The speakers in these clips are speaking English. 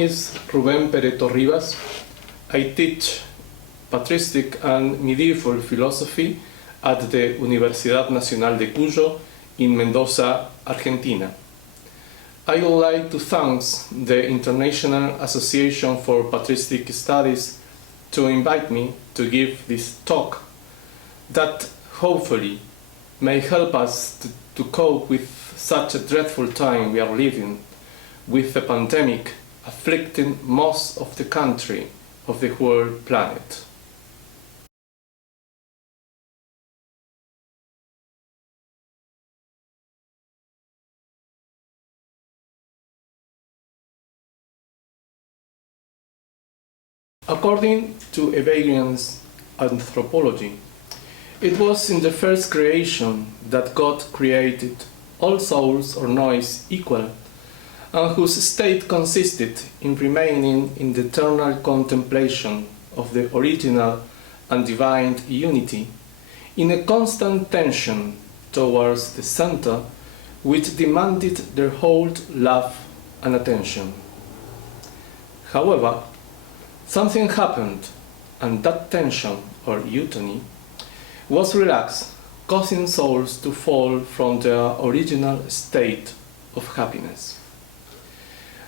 is Rubén Peretó Rivas. I teach patristic and medieval philosophy at the Universidad Nacional de Cuyo in Mendoza, Argentina. I would like to thank the International Association for Patristic Studies to invite me to give this talk that hopefully may help us to cope with such a dreadful time we are living, with the pandemic afflicting most of the country of the whole planet. According to Evagrius anthropology, it was in the first creation that God created all souls or noise equal, and whose state consisted in remaining in the eternal contemplation of the original and divine unity, in a constant tension towards the center, which demanded their whole love and attention. However, something happened, and that tension, or Eutony, was relaxed, causing souls to fall from their original state of happiness.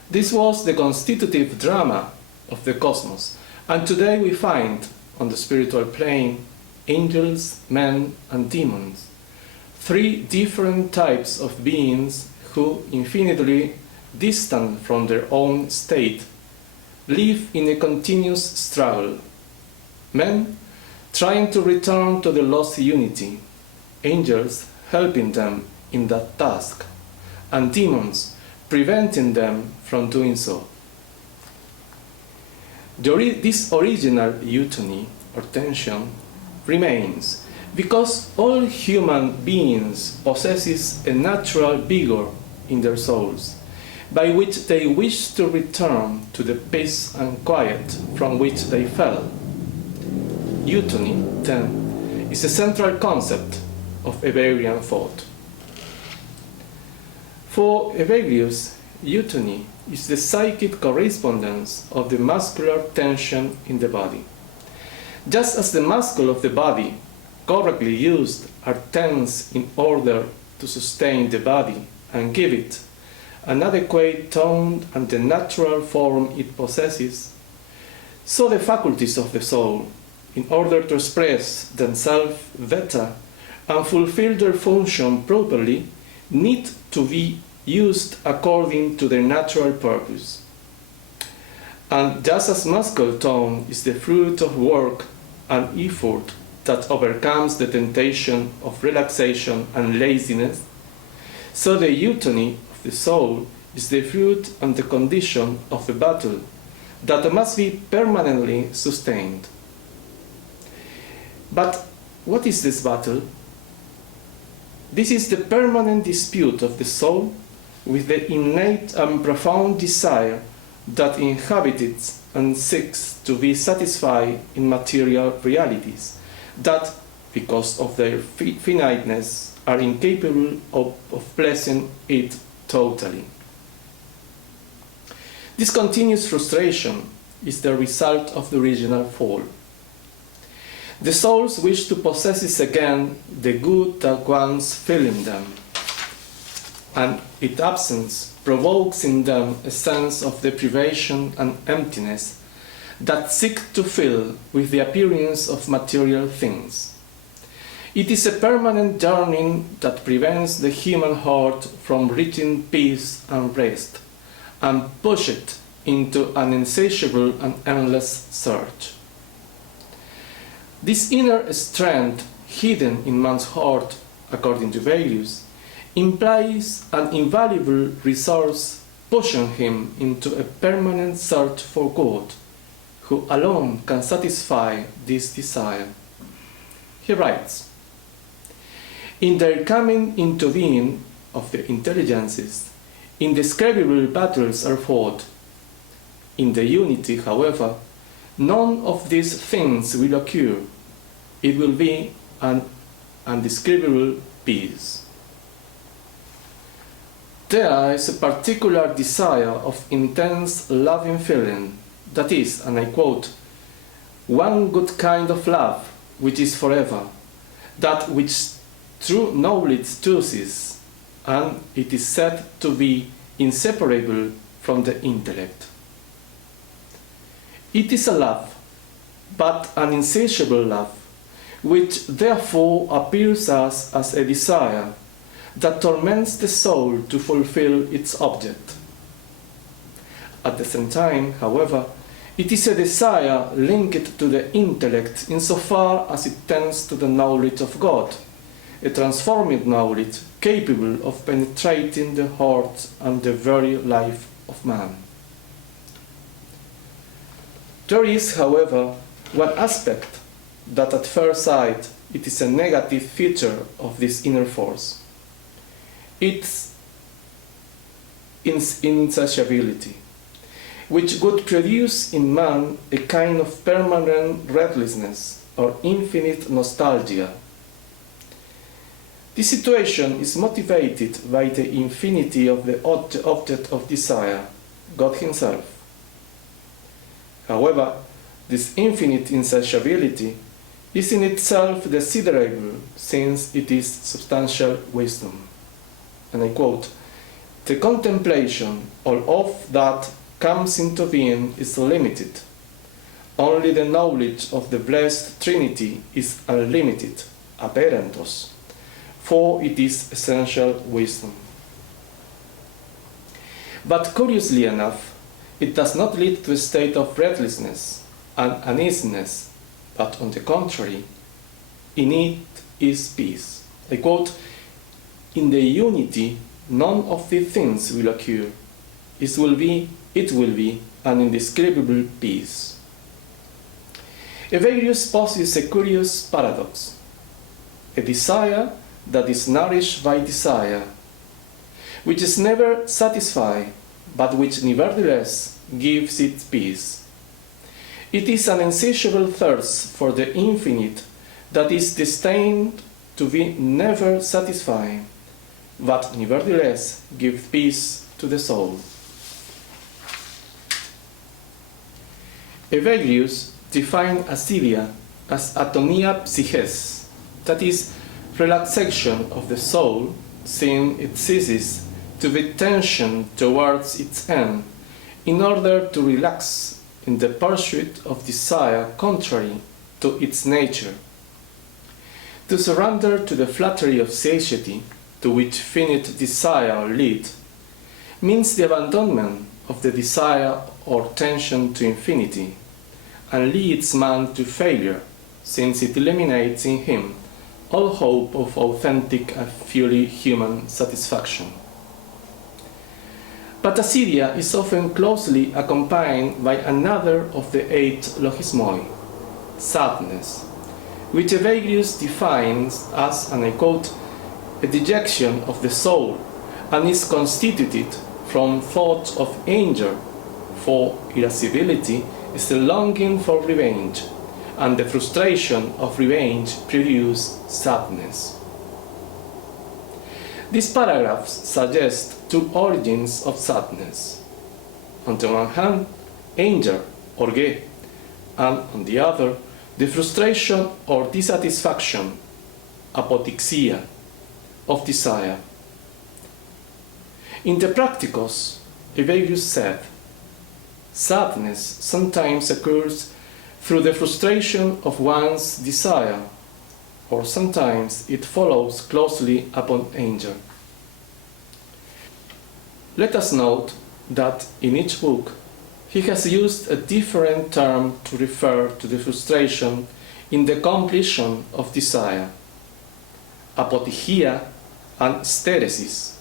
This was the constitutive drama of the cosmos, and today we find, on the spiritual plane, angels, men, and demons, three different types of beings who, infinitely distant from their own state, live in a continuous struggle. Men trying to return to the lost unity, angels helping them in that task, and demons preventing them from doing so. This original Eutony, or tension, remains because all human beings possess a natural vigor in their souls, by which they wish to return to the peace and quiet from which they fell. Eutony, then, is a central concept of Evagrian thought. For Evagrius, Eutony is the psychic correspondence of the muscular tension in the body. Just as the muscles of the body, correctly used, are tense in order to sustain the body and give it an adequate tone and the natural form it possesses, so the faculties of the soul, in order to express themselves better and fulfill their function properly, need to be used according to their natural purpose. And just as muscle tone is the fruit of work and effort that overcomes the temptation of relaxation and laziness, so the Eutony of the soul is the fruit and the condition of a battle that must be permanently sustained. But what is this battle? This is the permanent dispute of the soul with the innate and profound desire that inhabits and seeks to be satisfied in material realities, that, because of their finiteness, are incapable of pleasing it totally. This continuous frustration is the result of the original fall. The souls wish to possess again the good that once filled in them, and its absence provokes in them a sense of deprivation and emptiness that seek to fill with the appearance of material things. It is a permanent yearning that prevents the human heart from reaching peace and rest, and pushes it into an insatiable and endless search. This inner strength hidden in man's heart, according to Evagrius, implies an invaluable resource pushing him into a permanent search for God, who alone can satisfy this desire. He writes, "In their coming into being of the intelligences, indescribable battles are fought. In the unity, however, none of these things will occur. It will be an indescribable peace." There is a particular desire of intense loving feeling, that is, and I quote, "one good kind of love which is forever, that which true knowledge chooses, and it is said to be inseparable from the intellect." It is a love, but an insatiable love, which therefore appears as a desire that torments the soul to fulfill its object. At the same time, however, it is a desire linked to the intellect insofar as it tends to the knowledge of God, a transforming knowledge capable of penetrating the heart and the very life of man. There is, however, one aspect that at first sight it is a negative feature of this inner force. Its insatiability, which would produce in man a kind of permanent restlessness or infinite nostalgia. This situation is motivated by the infinity of the object of desire, God Himself. However, this infinite insatiability is in itself desirable, since it is substantial wisdom. And I quote, "The contemplation of that comes into being is limited. Only the knowledge of the blessed Trinity is unlimited, aperentos, for it is essential wisdom." But curiously enough, it does not lead to a state of restlessness and uneasiness, but on the contrary, in it is peace. I quote, "In the unity, none of these things will occur. It will be an indescribable peace." Evagrius poses a curious paradox: a desire that is nourished by desire, which is never satisfied, but which nevertheless gives it peace. It is an insatiable thirst for the infinite that is destined to be never satisfied, but nevertheless gives peace to the soul. Evagrius defined asidia as atonia psyches, that is, relaxation of the soul, seeing it ceases to be tension towards its end, in order to relax in the pursuit of desire contrary to its nature. To surrender to the flattery of satiety, to which finite desire leads, means the abandonment of the desire or tension to infinity, and leads man to failure, since it eliminates in him all hope of authentic and purely human satisfaction. But asidia is often closely accompanied by another of the 8 logismoi, sadness, which Evagrius defines as, and I quote, "a dejection of the soul, and is constituted from thoughts of anger, for irascibility is a longing for revenge, and the frustration of revenge produces sadness." These paragraphs suggest 2 origins of sadness. On the one hand, anger, orge, and on the other, the frustration or dissatisfaction, apotixia, of desire. In the Practicos, Evagrius said, "Sadness sometimes occurs through the frustration of one's desire, or sometimes it follows closely upon anger." Let us note that in each book he has used a different term to refer to the frustration in the completion of desire, apotichia and steresis,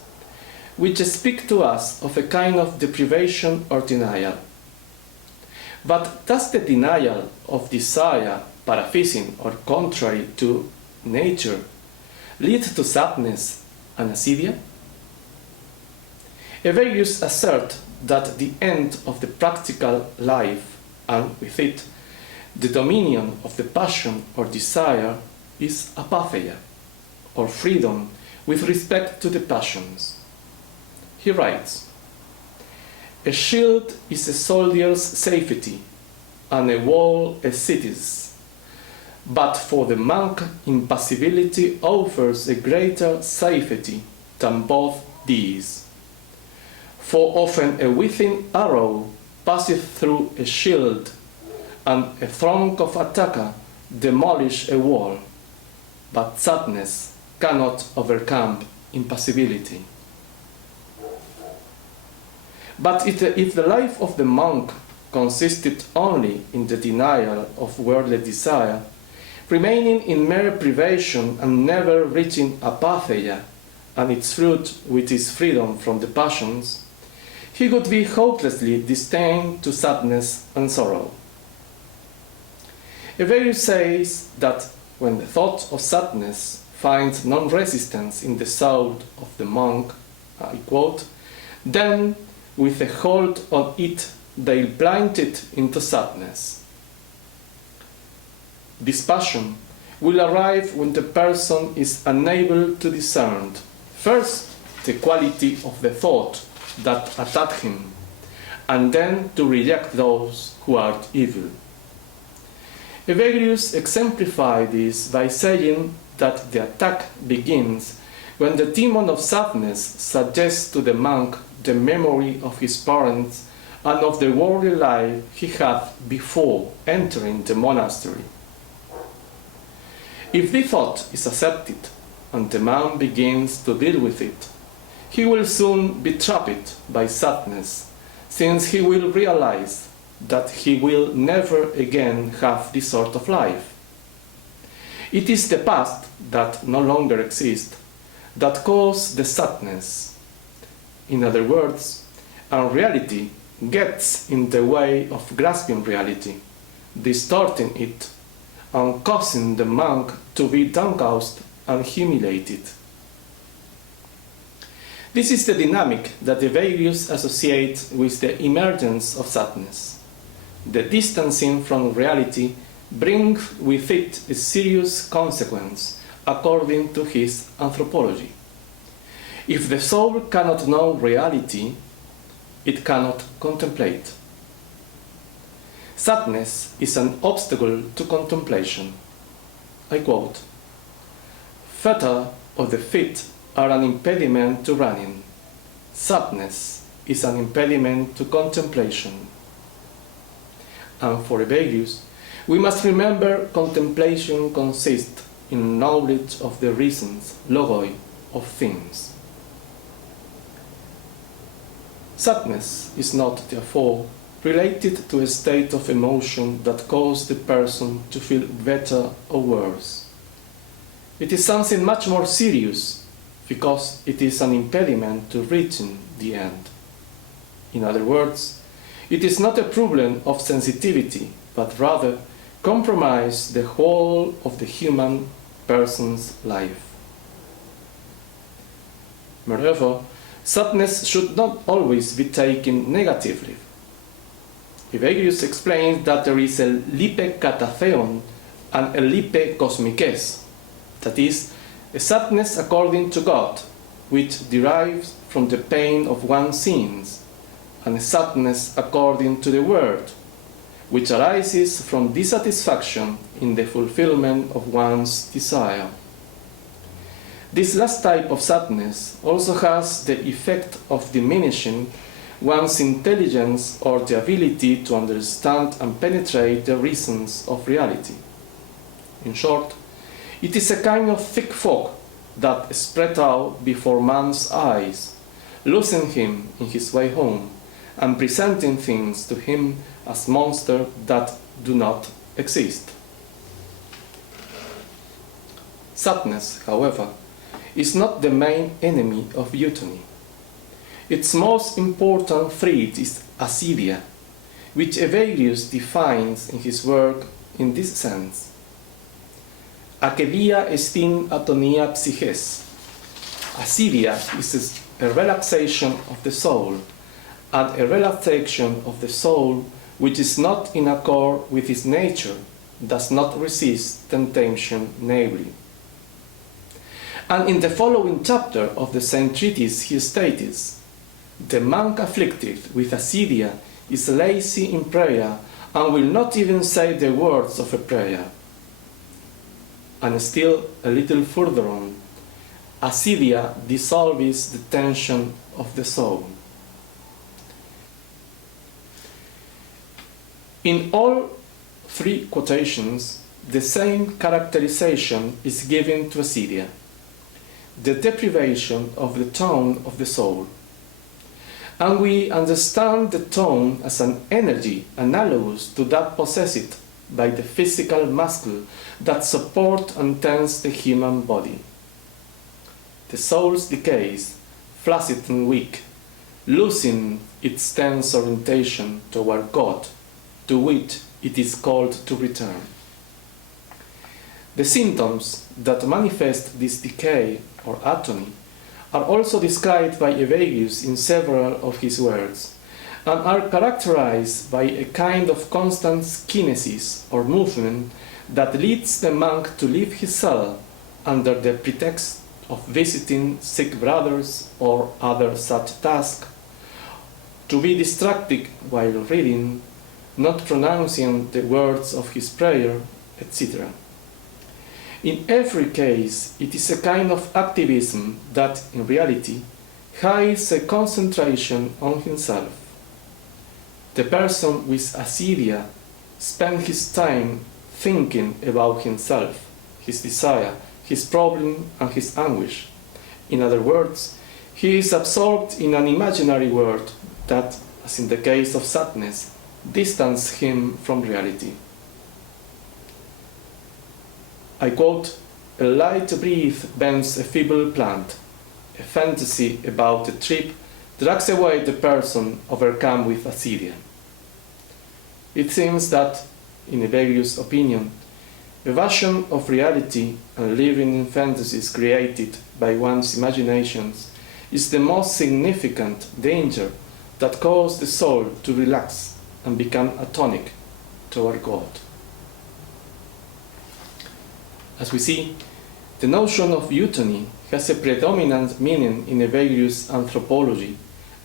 which speak to us of a kind of deprivation or denial. But does the denial of desire, paraphysin or contrary to nature, lead to sadness and asidia? Evagrius asserts that the end of the practical life, and with it the dominion of the passion or desire, is apatheia, or freedom with respect to the passions. He writes, "A shield is a soldier's safety, and a wall a city's. But for the monk, impassibility offers a greater safety than both these. For often a whizzing arrow passes through a shield, and a throng of attacker demolish a wall, but sadness cannot overcome impassibility." But if the life of the monk consisted only in the denial of worldly desire, remaining in mere privation and never reaching apatheia and its fruit, which is freedom from the passions, he would be hopelessly destined to sadness and sorrow. Evagrius says that when the thought of sadness finds non-resistance in the soul of the monk, I quote, "then with a hold on it they blind it into sadness." This passion will arrive when the person is unable to discern, first, the quality of the thought that attacked him, and then to reject those who are evil. Evagrius exemplifies this by saying that the attack begins when the demon of sadness suggests to the monk the memory of his parents and of the worldly life he had before entering the monastery. If the thought is accepted and the man begins to deal with it, he will soon be trapped by sadness, since he will realize that he will never again have this sort of life. It is the past that no longer exists that causes the sadness. In other words, unreality gets in the way of grasping reality, distorting it, and causing the monk to be downcast and humiliated. This is the dynamic that Evagrius associates with the emergence of sadness. The distancing from reality brings with it a serious consequence, according to his anthropology. If the soul cannot know reality, it cannot contemplate. Sadness is an obstacle to contemplation. I quote, "Fetter of the feet are an impediment to running. Sadness is an impediment to contemplation." And for Evagrius, we must remember contemplation consists in knowledge of the reasons, logoi, of things. Sadness is not, therefore, related to a state of emotion that causes the person to feel better or worse. It is something much more serious, because it is an impediment to reaching the end. In other words, it is not a problem of sensitivity, but rather compromise the whole of the human person's life. Moreover, sadness should not always be taken negatively. Evagrius explains that there is a lipe katatheon and a lipe cosmikes, that is, a sadness according to God, which derives from the pain of one's sins, and a sadness according to the Word, which arises from dissatisfaction in the fulfillment of one's desire. This last type of sadness also has the effect of diminishing one's intelligence or the ability to understand and penetrate the reasons of reality. In short, it is a kind of thick fog that spread out before man's eyes, losing him in his way home, and presenting things to him as monsters that do not exist. Sadness, however, is not the main enemy of Eutony. Its most important threat is acedia, which Evagrius defines in his work in this sense. Acedia estin atonia psyches. Acedia is a relaxation of the soul, and a relaxation of the soul which is not in accord with its nature does not resist temptation neighborly. And in the following chapter of the same treatise he states, The monk afflicted with acedia is lazy in prayer and will not even say the words of a prayer. And still a little further on, acedia dissolves the tension of the soul. In all three quotations, the same characterization is given to acedia: the deprivation of the tone of the soul. And we understand the tone as an energy analogous to that possessed by the physical muscle that support and tense the human body. The soul's decays, flaccid and weak, losing its tense orientation toward God, to which it is called to return. The symptoms that manifest this decay or atony are also described by Evagrius in several of his works, and are characterized by a kind of constant kinesis or movement that leads the monk to leave his cell under the pretext of visiting sick brothers or other such tasks, to be distracted while reading, not pronouncing the words of his prayer, etc. In every case, it is a kind of activism that, in reality, hides a concentration on himself. The person with acedia spends his time thinking about himself, his desire, his problem, and his anguish. In other words, he is absorbed in an imaginary world that, as in the case of sadness, distances him from reality. I quote, "A light breeze bends a feeble plant. A fantasy about a trip drags away the person overcome with acedia." It seems that, in Evagrius' opinion, evasion of reality and living in fantasies created by one's imaginations is the most significant danger that causes the soul to relax and become atonic toward God. As we see, the notion of Eutony has a predominant meaning in Evagrius' anthropology,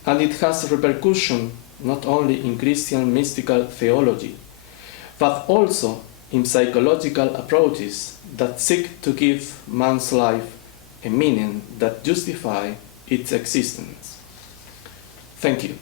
and it has repercussion not only in Christian mystical theology, but also in psychological approaches that seek to give man's life a meaning that justifies its existence. Thank you.